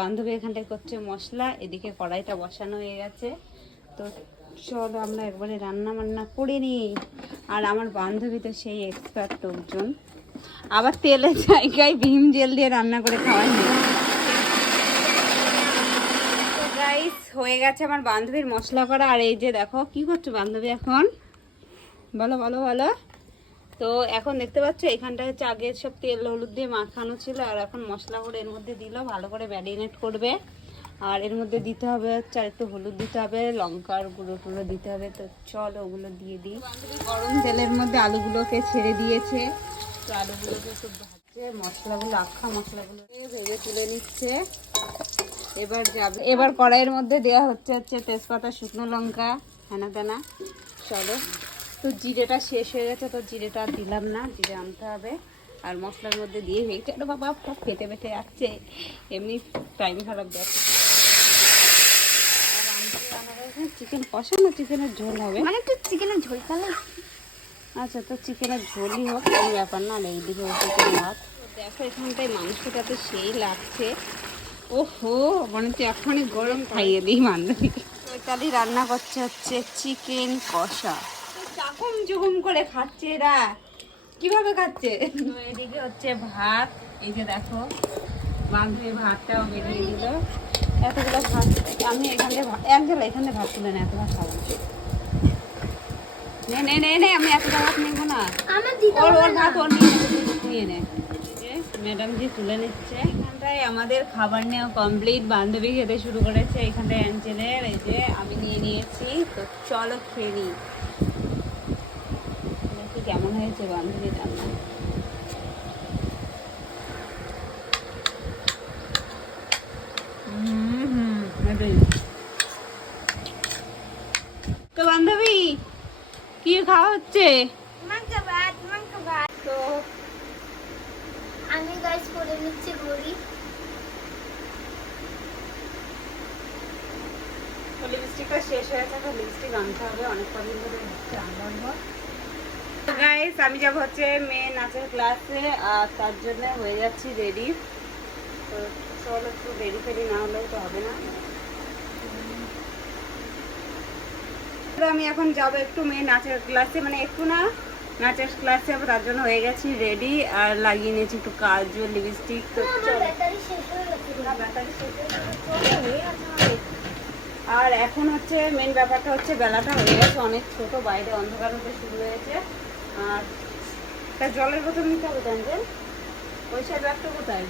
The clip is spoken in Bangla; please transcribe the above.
বান্ধবী এখানটায় করছে মশলা, এদিকে কড়াইটা বসানো হয়ে গেছে। তো চলো আমরা একবারে রান্না বান্না করে নিই। আর আমার বান্ধবী তো সেই এক্সপার্ট লোকজন, আবার তেলের জায়গায় ভীম জেল দিয়ে রান্না করে খাওয়াই নেই। তো গাইস হয়ে গেছে আমার বান্ধবীর মশলা করা। আর এই যে দেখো কি করছো বান্ধবী এখন, বলো বলো বলো। তো এখন দেখতে পাচ্ছ এখানটা হচ্ছে আগে সব তেল হলুদ দিয়ে মাখানো ছিল, আর এখন মশলা করে এর মধ্যে দিল, ভালো করে ম্যারিনেট করবে। আর এর মধ্যে দিতে হবে হচ্ছে আর একটু হলুদ দিতে হবে, লঙ্কার গুঁড়ো টুড়ো দিতে হবে। তো চলো ওগুলো দিয়ে দিই। গরম তেলের মধ্যে আলুগুলোকে ছেড়ে দিয়েছে। তো আলুগুলোকে একটু ভাজছে, মশলাগুলো আখা মশলাগুলো ভেজে তুলে নিচ্ছে। এবার কড়াইয়ের মধ্যে দেওয়া হচ্ছে তেজপাতা, শুকনো লঙ্কা, হেনা তেনা। চলো, তো জিরেটা শেষ হয়ে গেছে, তো জিরেটা দিলাম না, জিরে আনতে হবে। আর মশলার মধ্যে দিয়ে হয়েছে, বাবা সব ফেটে ফেটে যাচ্ছে, এমনি টাইম খারাপ যাচ্ছে। চিকেন কষা না চিকেনের ঝোল হবে, মানে একটু চিকেনের ঝোল খালে। আচ্ছা, তো চিকেনের ঝোলই হোক, কোনো ব্যাপার না। আর এইদিকে ওদিকে লাগ, দেখো এখানটায় মাংসটা তো সেই লাগছে। ওহো, মনে হচ্ছে এখনই গরম খাইয়ে দিই বান্ধবীকে। চৈতালি রান্না করছে হচ্ছে চিকেন কষা। চাকুম চুকুম করে খাচ্ছে এরা, কিভাবে খাচ্ছে। তো এদিকে হচ্ছে ভাত, এই যে দেখো বান্ধবী ভাতটাও বেরিয়ে দিল। এতগুলো ভাত আমি এখানে ভাত তুলে না, এত ভাত খাবো না। নে নে নে, আমি এতটা ভাত নেবো না, ওর ভাত ওর নিয়ে নে। ম্যাডাম জি তুলে নিচ্ছে। এখানটায় আমাদের খাবার নেওয়া কমপ্লিট, বান্ধবী খেতে শুরু করেছে। এখানটায় অ্যাঞ্জেলের, এই যে আমি নিয়ে নিয়েছি। তো চলো খেয়ে নিই, দেখি কেমন হয়েছে বান্ধবী রান্না। তো বান্ধবী কি খাওয়া হচ্ছে? তো আমি গাইস করে নিচ্ছি ঘড়ি। লিপস্টিকটা শেষ হয়েছে, তো লিপস্টিক আনতে হবে, অনেক কদিন ধরে আনবো। তো গাইস আমি যাব হচ্ছে মেয়ে নাচের ক্লাসে, আর তার জন্য হয়ে যাচ্ছি রেডি। তো চলো একটু রেডি ফেডি না হলেও তো হবে না। আমি এখন যাব একটু মেয়ে নাচের ক্লাসে, মানে একটু না, নাচের ক্লাসে যাবো, তার জন্য হয়ে গেছি রেডি। আর লাগিয়ে নিয়েছি একটু কাজল লিপস্টিক। তো আর এখন হচ্ছে মেন ব্যাপারটা হচ্ছে বেলাটা হয়ে গেছে অনেক ছোট, বাইরে অন্ধকার হতে শুরু হয়েছে। আর তার জলের বোতল নিতে হবে, জানবেন ওই সাইড ব্যাগটা কোথায়?